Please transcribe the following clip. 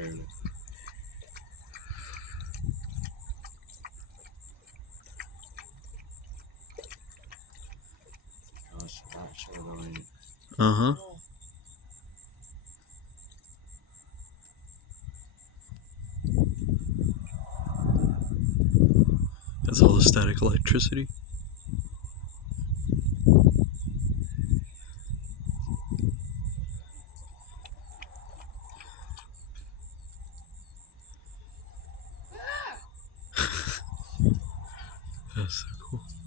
Barely. Gosh, not sure though. Ain't it? Uh-huh. That's all the static electricity. That's so cool.